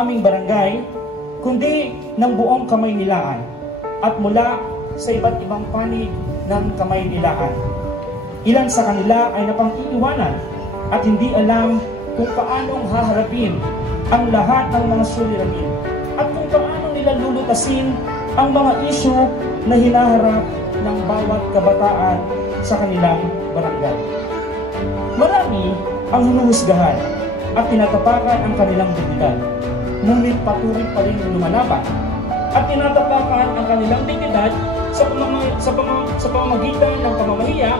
aming barangay, kundi ng buong Kamaynilaan at mula sa iba't ibang panig ng Kamaynilaan. Ilan sa kanila ay napang-iiwanan at hindi alam kung paanong haharapin ang lahat ng mga suliranin at kung paano nila lulutasin ang mga isyu na hinaharap ng bawat kabataan sa kanilang barangay. Marami ang hinuhusgahan at tinatapakan ang kanilang dignidad, ngunit patuloy pa rin lumalaban at tinatapakan ang kanilang dignidad sa pamamagitan ng pamamahiya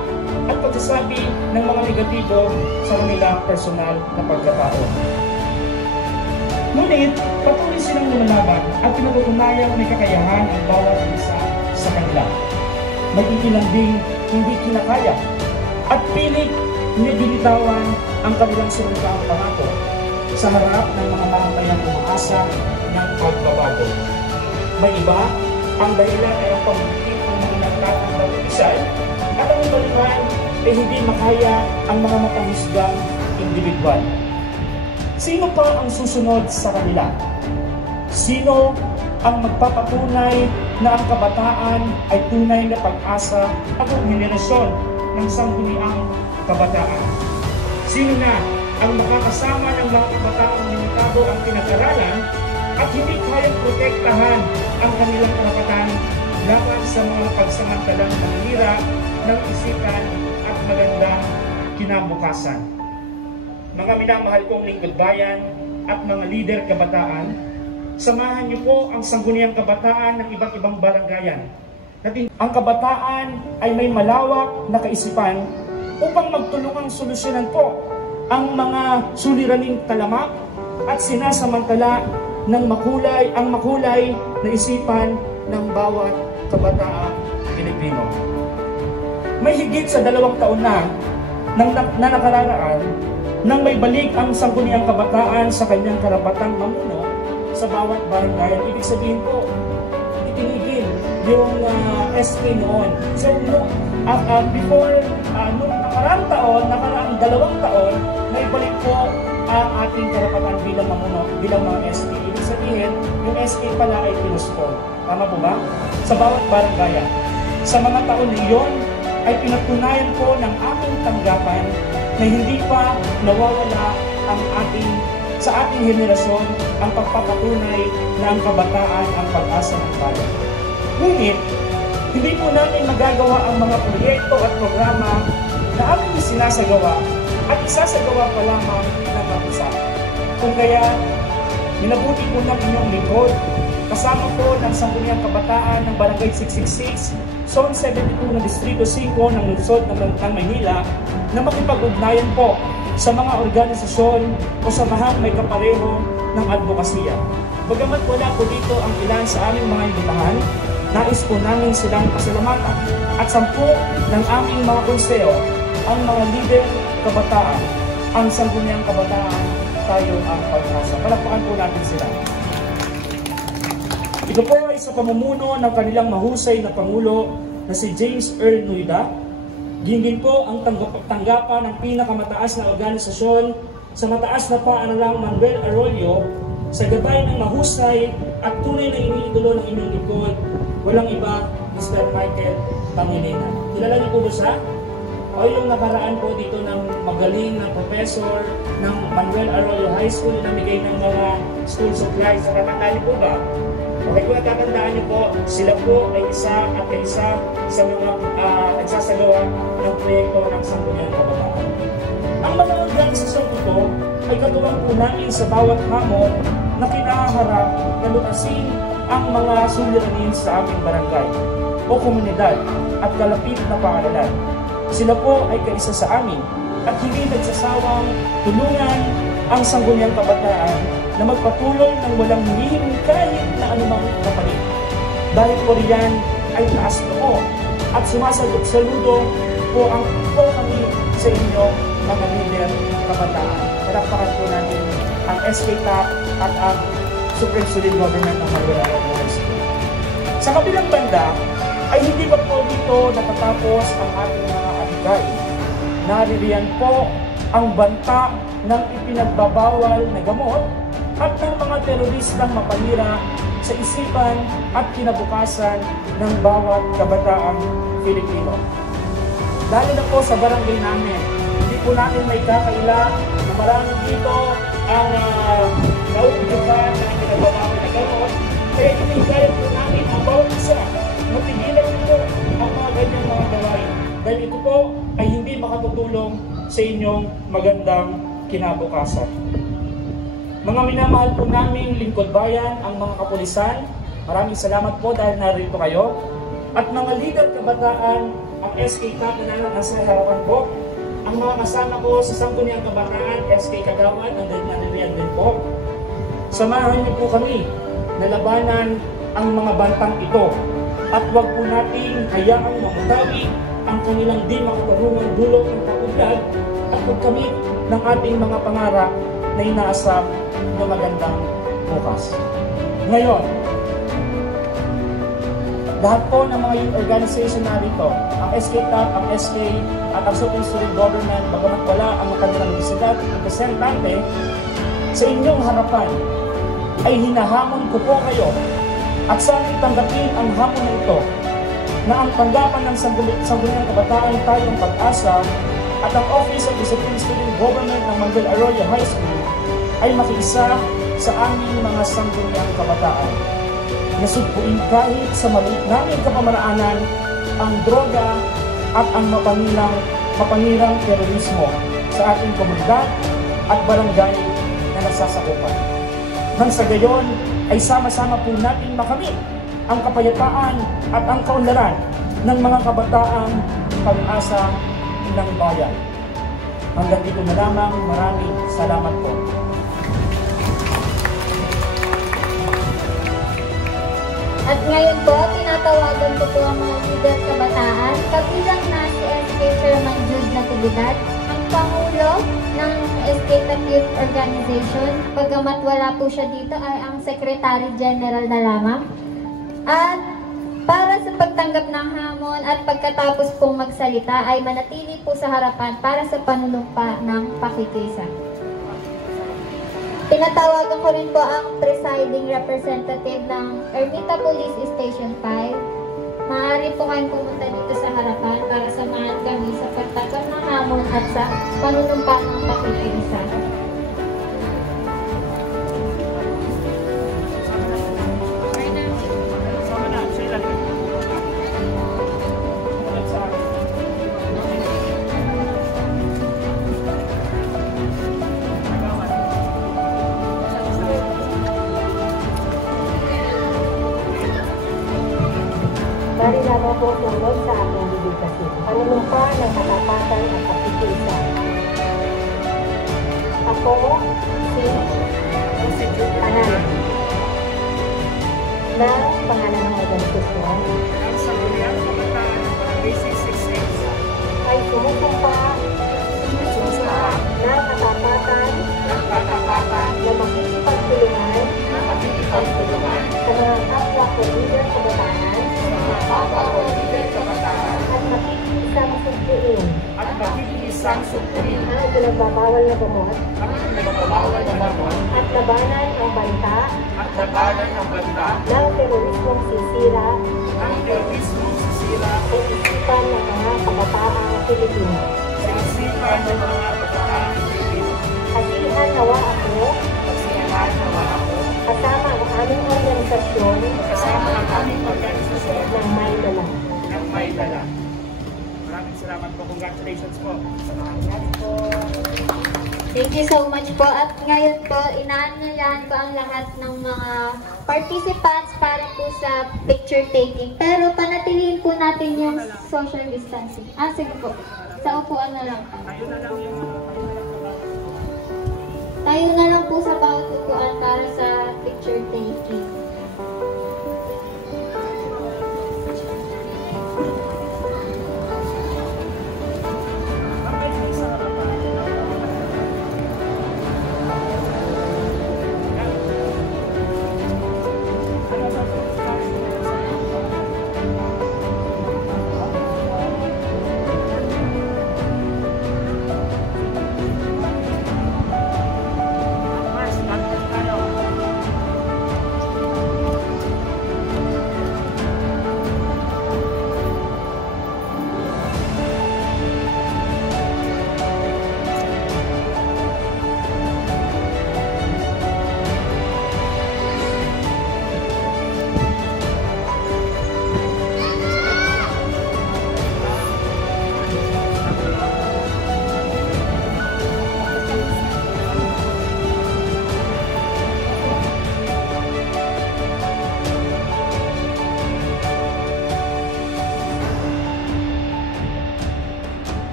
at pagsasabi ng mga negatibo sa kanilang personal na pagkatao. Ngunit patuloy silang lumalaban at pinatutunayang may kakayahan ang bawat isa sa kanila. May ilan ding hindi kinakaya at pilit nililitawan ang kanilang sinumpang pangako sa harap ng mga mamamayang umaasa ng pagbabago. May iba, ang dahilan ay ang pagbuti ng mga nagtatandang opisyal at ang ibalikan ay hindi makaya ang mga mapangusgang individual. Sino pa ang susunod sa kanila? Sino ang magpapatunay na ang kabataan ay tunay na pag-asa at ang henerasyon ng sangguniang kabataan? Sino na ang makakasama ng mga kabataang limitado ang pinag-aralan at hindi kayang protektahan ang kanilang karapatan laban sa mga pagsamantalang manira ng isipan at magandang kinabukasan? Mga minamahal kong lingkod bayan at mga lider kabataan, samahan niyo po ang sangguniang kabataan ng iba't ibang barangayan. Ang kabataan ay may malawak na kaisipan upang magtulungang solusyonan po ang mga suliraning talamak at sinasamantala ng makulay na isipan ng bawat kabataang Pilipino. May higit sa 2 taon na nakararaan nang may balik ang sangguniang kabataan sa kanyang karapatang mamuno sa bawat barangayan. Ibig sabihin po, itinigil yung SK noon. So, before, nung nakaraang 2 taon, may balik po ang ating karapatan bilang mamuno, bilang mga SK. Ibig sabihin, yung SK pala ay pinuspon. Tama po ba? Sa bawat barangayan. Sa mga taon na iyon, ay pinatunayan po ng ating tanggapan na hindi pa nawawala sa ating henerasyon ang pagpapatunay na ang kabataan ang pag-asa ng bayan. Ngunit, hindi po natin magagawa ang mga proyekto at programa na ating sinasagawa at isasagawa pa lamang ng mag-isa. Kung kaya, minabuti po ng inyong lingkod, kasama po ng sangguniang kabataan ng Barangay 666, Zone 72 ng Distrito 5 ng Lungsod ng Maynila na makipag-ugnayan po sa mga organisasyon o samahang may kapareho ng advokasya. Bagamat wala po dito ang ilan sa aming mga imbitahan, nais po namin silang pasalamatan at 10 ng aming mga konseyo, ang mga lider kabataan, ang sangguniang kabataan, tayo ang pag-asa. Palakpakan po natin sila. Ito po ay sa pamumuno ng kanilang mahusay na Pangulo na si James Earl Nuida. Ginggin po ang tanggapan ng pinakamataas na organisasyon sa mataas na paaralang Manuel Arroyo sa gabay ng mahusay at tunay na iniidolo ng inyong lingkod, walang iba, Mr. Michael Pangilinan. Kilala niyo po ba siya? O yung nakaraan po dito ng magaling na professor ng Manuel Arroyo High School na namigay ng mga school supplies. Nakatandaan niyo po ba? Okay, kung natatandaan niyo po, sila po ay isa at isa sa mga nagsasagawa ng proyekto ng sangguniang kabataan. Ang mga organisasyon ito ay katuwang po namin sa bawat hamon na kinaharap na lutasin ang mga suliranin sa aming barangay o komunidad at kalapit na paaralan. Sila po ay kaisa sa amin at hindi nagsasawang tulungan ang sangguniang kabataan na magpatuloy ng walang hinihingi kahit na anumang kapalit. Dahil po riyan ay taas noo at sumasagot-saludo po kami sa inyo mga lider kabataan. Palakpakan po natin ang SK-TAP at ang Supreme Student Government ng Manuel Arroyo High School. Sa kabilang banda, ay hindi pa po dito natatapos ang ating mga aligay. Naririyan po ang banta ng ipinagbabawal na gamot at ng mga teroristang mapanira sa isipan at kinabukasan ng bawat kabataang Pilipino. Lalo na po sa barangay namin, hindi po namin may kakaila na marami dito ang nauudyukan na pinagbabawa na gano'n. Kaya itinigayat po namin ang bawat isa. Matigilan nito ang mga ganyang mga gawain. Dahil ito po ay hindi makatutulong sa inyong magandang kinabukasan. Mga minamahal po naming lingkod bayan, ang mga kapulisan, maraming salamat po dahil narito kayo. At mga leader kabataan, ang SK na nasa harapan po, ang mga kasama ko sa Sangguniang Kabataan, SK Kagawan, nandiyan din po. Samahan niyo po kami na labanan ang mga bantang ito at huwag po nating hayaang mamutawi ang kanilang di makatarungang dulot ng pag-uglad at pagkamit ng ating mga pangarap na inaasam na magandang bukas. Ngayon, lahat po ng mga youth organization narito, ang SK TAP, ang SK at ang Supreme Student Government, bagamat wala ang kanilang representante, sa inyong harapan ay hinahamon ko po kayo at sana'y tanggapin ang hamon na ito na ang tanggapan ng Sangguniang Kabataan Tayong Pag-asa at ang Office of the Supreme Student Government ng Mangel Arroyo High School ay makiisa sa aming mga Sangguniang Kabataan. Nasugpuin kahit sa maliit naming kapamaraanan ang droga at ang mapanirang terorismo sa ating komunidad at barangay na nasasakupan. Nang sa gayon ay sama-sama po natin makamit ang kapayapaan at ang kaunlaran ng mga kabataang pag-asa ng bayan. Hanggang dito na lamang, maraming salamat po. At ngayon po, tinatawagan ko po ang mga leader kabataan, kabilang na si SK Chairman Jude Natividad, ang Pangulo ng SK TAP Youth Organization, pagamat wala po siya dito, ay ang Secretary General na lamang. At para sa pagtanggap ng hamon at pagkatapos pong magsalita, ay manatili po sa harapan para sa panunumpa ng pakikisa. Tinatawagan ko rin po ang presiding representative ng Ermita Police Station 5. Maaari po kayong pumunta dito sa harapan para samahan kami sa pagtanggap ng hamon at sa panunumpa ng pakikisa. Mari lamang po sunod sa ating bibigkasin. Panunumpa ng katapatan at pakikisa. Ako, si Anan, na pangalan ng organisasyon Ang Sangguniang Kabataan ng Barangay 666 ay sumusumpa na katapatan na makikipagtulungan sa mga kapwa ko leader kabataan at makikisang sugpuin ang pinagbabawal na gamot at labanan ang banta ng terorismong sisira sa isipan ng mga kabataang Pilipino. Hasihan nawa ako kasama ang aming organisasyon ng may dala. Maraming salamat po. Congratulations po. Salamat po. Thank you so much po. At ngayon po, inaanyayahan ko ang lahat ng mga participants para po sa picture taking. Pero panatilihin po natin yung social distancing. Sige po. Sa upuan na lang. Tayo na lang po sa bawat upuan para sa picture taking.